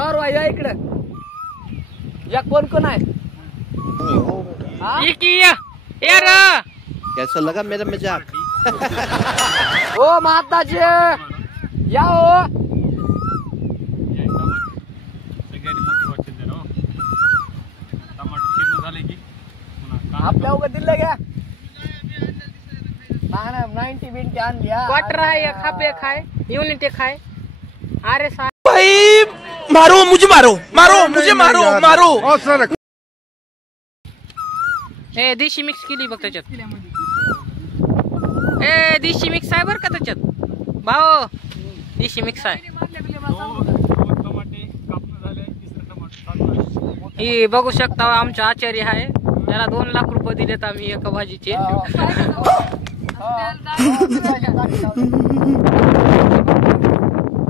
गौरव या इकडे या कोण कोण आहे यार कैसा लगा मेरा मजाक ओ महाताजी या हो आपल्या उगा दिलं घ्या 90 बिन आणली क्वार्टर आहे खापे खाय युनिट खाय अरे भाई मारो मुझे मारो मारो मुझे मारो मारो ए देशी मिक्स केली बघ त्याच्यात ए देशी मिक्स आहे बरं का त्याच्यात भाऊ देशी मिक्स आहे ही बघू शकता आमचा आचार्य आहे त्याला 2 लाख रुपये दिलेत आम्ही एका भाजीचे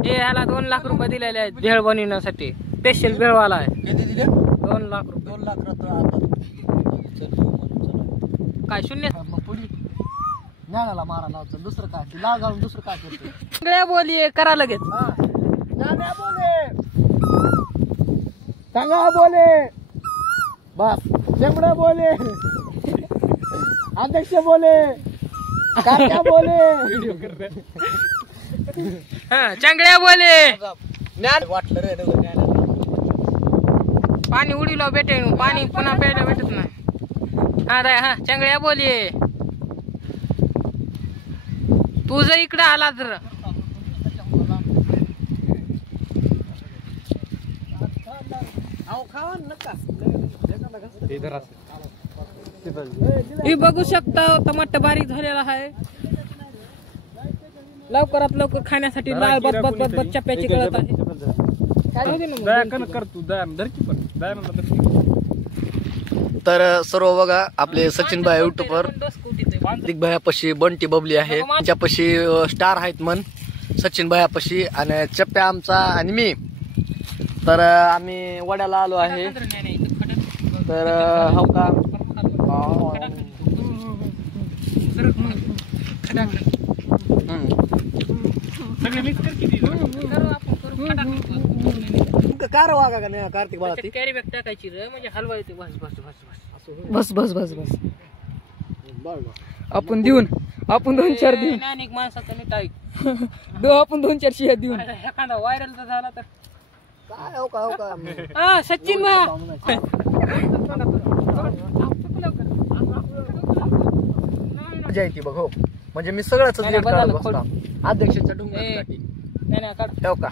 ह्याला 2 लाख रुपये दिलेले आहेत भेळ बनवण्यासाठी स्पेशल भेळवाला आहे 2 लाख रुपये 2 लाख काय शून्य ज्ञानाला मारा लावतो दुसरं काय लाल घालून दुसरं काय करतो सगळ्या बोली करा लगेच ज्ञाना बोले सांगा बोले बस शेंबडा बोले अध्यक्ष बोले काका बोले चांगल्या बोले ज्ञान वाटलं रे पाणी उडीला भेटे पाणी पुन्हा प्यायला भेटत नाही हा चांगल्या बोली तू जर इकडे आला तर ही बघू शकता टमाटर बारीक झालेला आहे लवकरात लवकर खाण्यासाठी लाल बस बस बस बस चप्याची गळत आहे तर सर्व बघा आपले सचिन भाई युट्यूबर दिग्भायापाशी बंटी बबली आहे त्यांच्यापाशी स्टार आहेत मन सचिन भायापाशी आणि चप्प्या आमचा आणि मी तर आम्ही वड्याला आलो आहे तर हो का कार वागा का नाही कार्तिक बाळा कॅरी बॅग टाकायची रे म्हणजे हलवा येते बस बस बस बस बस आपण देऊन आपण 2-4 देऊन नानिक माणसाचं नीट ऐक आपण 2-4 शिया देऊन एखादा व्हायरल तर झाला तर काय हो का सचिन मजा येते बघ हो म्हणजे मी सगळ्याच अध्यक्षाच्या डोंगरासाठी ठेव का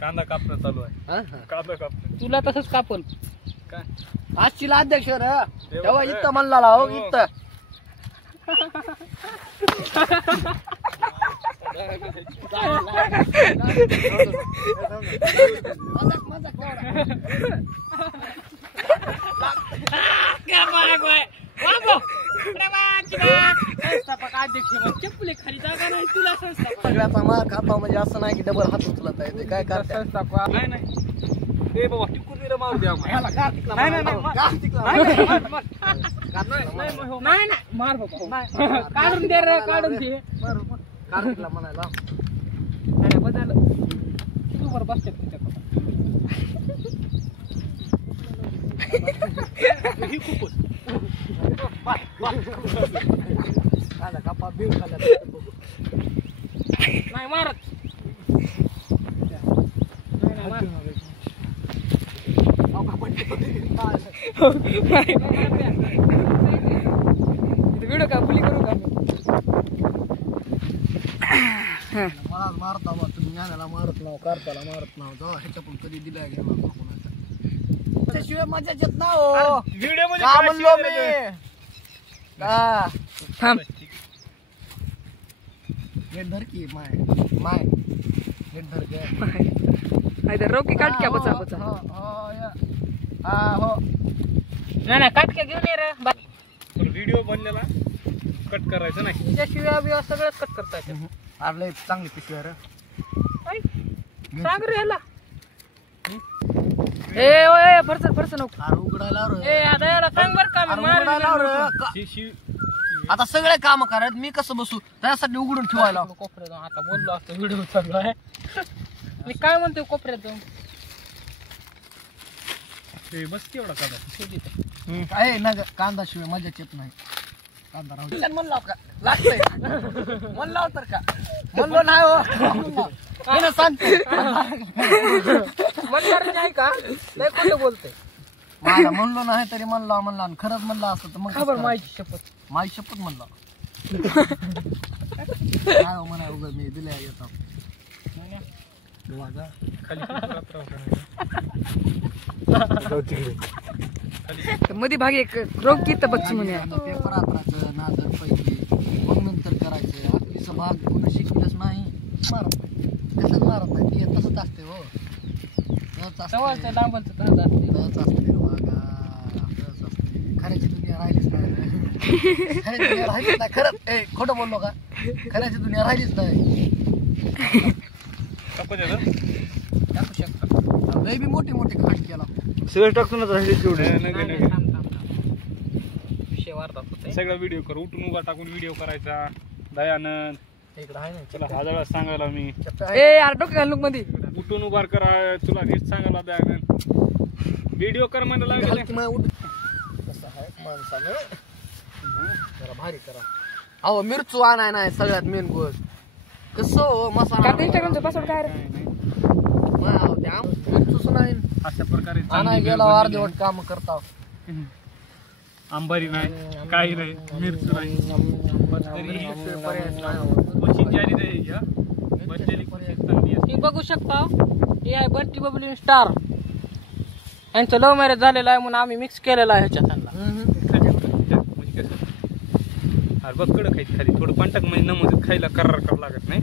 कांदा कापणं चालू आहे कांदा कापणं तुला तसंच कापल काय आजची अध्यक्ष तेव्हा इथं म्हणला हो इथं अध्यक्ष चप्पले खाली जागा नाही तुला संस्थापक सगळ्याचा मार खाता म्हणजे असं नाही की डबल हात उचलत आहे काय करता संस्थापक नाही ए बाबा टिकून दिलं मारू द्या नाही मार बाबा काढून दे रे काढून दे कार्तिकला म्हणायला बदल बरोबर बसते कपा बिल खाल्ला नाही मारत व्हिडिओ का फुली करू का मला मारता बा तुम्ही ज्ञानाला मारत नाव कार्ताला मारत नाव जाऊ ह्याच्या पण कधी दिलाय गेला त्याशिवाय मजा येत ना हो व्हिडिओ का म्हणलो मी थांब नेट धर की माय नेट धर के रोकी काटक्या बचा बचा हो नाही काटक्या घेऊन ये रे व्हिडिओ बनलेला कट करायचं नाही तुझ्याशिवाय बिवा सगळंच कट करता येतं आपलं चांगली पिशवी रे सांग रे ह्याला ए ओए फरस नको अरे उघडायला ए आता याला सांग बर का मी आता सगळे काम करत मी कसं बसू त्यासाठी उघडून ठेवायला कोपऱ्यात. आता बोललो असतो व्हिडिओ चालू आहे मी काय म्हणतोय कोपऱ्यात जाऊन. काय हो का आता हे बस केवढा कांदा आहे ना ग, कांदा शिवाय मजाच येत नाही. कांदा राहू दे. म्हणलं का लागतंय म्हणलं तर का म्हणलो नाही हो. काय ना सांगते म्हणणार नाही का लय खोटं बोलतोय. मला म्हणलो नाही तरी म्हणला आणि खरंच म्हणलं असतं तर मग खबर माझी शपथ. माझी शपथ म्हणला. काय हो म्हणा उगा मी दिल्या येतो मध्ये भाग एक रोग की बच्ची म्हणे. पेपर आत्राचं नाजर पैकी मग नंतर करायचं. आपलीचा भाग पुन्हा शिकलंच नाही मारत नाही. कसंच मारत नाही ते तसंच असते हो. सवालचं लांबचं धंदा असते. तसंच असते रे बागा. तसंच असते. खऱ्याची दुनिया राहिलीच नाही. खऱ्याची दुनिया राहिलीच नाही. खरंच ए खोटं बोललो का? खऱ्याची दुनिया राहिलीच नाही. टाकू शकता. लय बी मोठी खाट केला. सगळं टाकूनच राहिले तेवढे. विषय वाढतात होते. सगळा व्हिडिओ कर. उठून उभा टाकून व्हिडिओ करायचा. दयानंद इकडं आहे ना चला हजार सांगायला मी. ए यार डोकं घालूक मध्ये. उठून उभार करा. तुला हेच सांगायला दयानंद. व्हिडिओ कर म्हणायला लागले. हलकी माय उठ. कसं आहे माणसानं जरा भारी करा. अहो मिरचू आणाय नाही सगळ्यात मेन गोष्ट. कसं हो मसाला इंस्टाग्रामचा पासवर्ड काय रे? मिरचूच नाही अशा प्रकारे आणाय गेला अर्धवट काम करता. आंबारी नाही काही नाही मिरची नाही. ही बघू शकता हे आहे बंटी बबली स्टार. यांचं लव्ह मॅरेज झालेलं आहे म्हणून आम्ही मिक्स केलेलं आहे ह्याच्यात त्यांना. अरे बघ कडं खायचं खाली थोडं पंटक म्हणजे नमूद खायला करार करावं लागत नाही.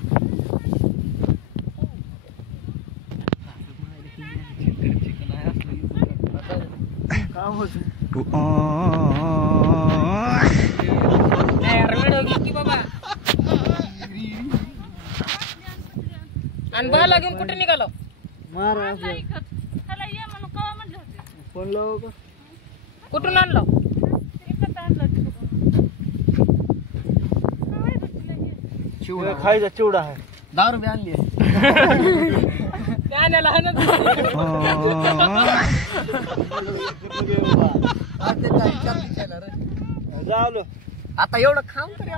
आणि बाला घेऊन कुठे निघालो? कुठून आणलं? खायचा चिवडा आहे. 10 रुपये आणली ते आणायला आहे ना. झालो आता एवढं खाऊन तरी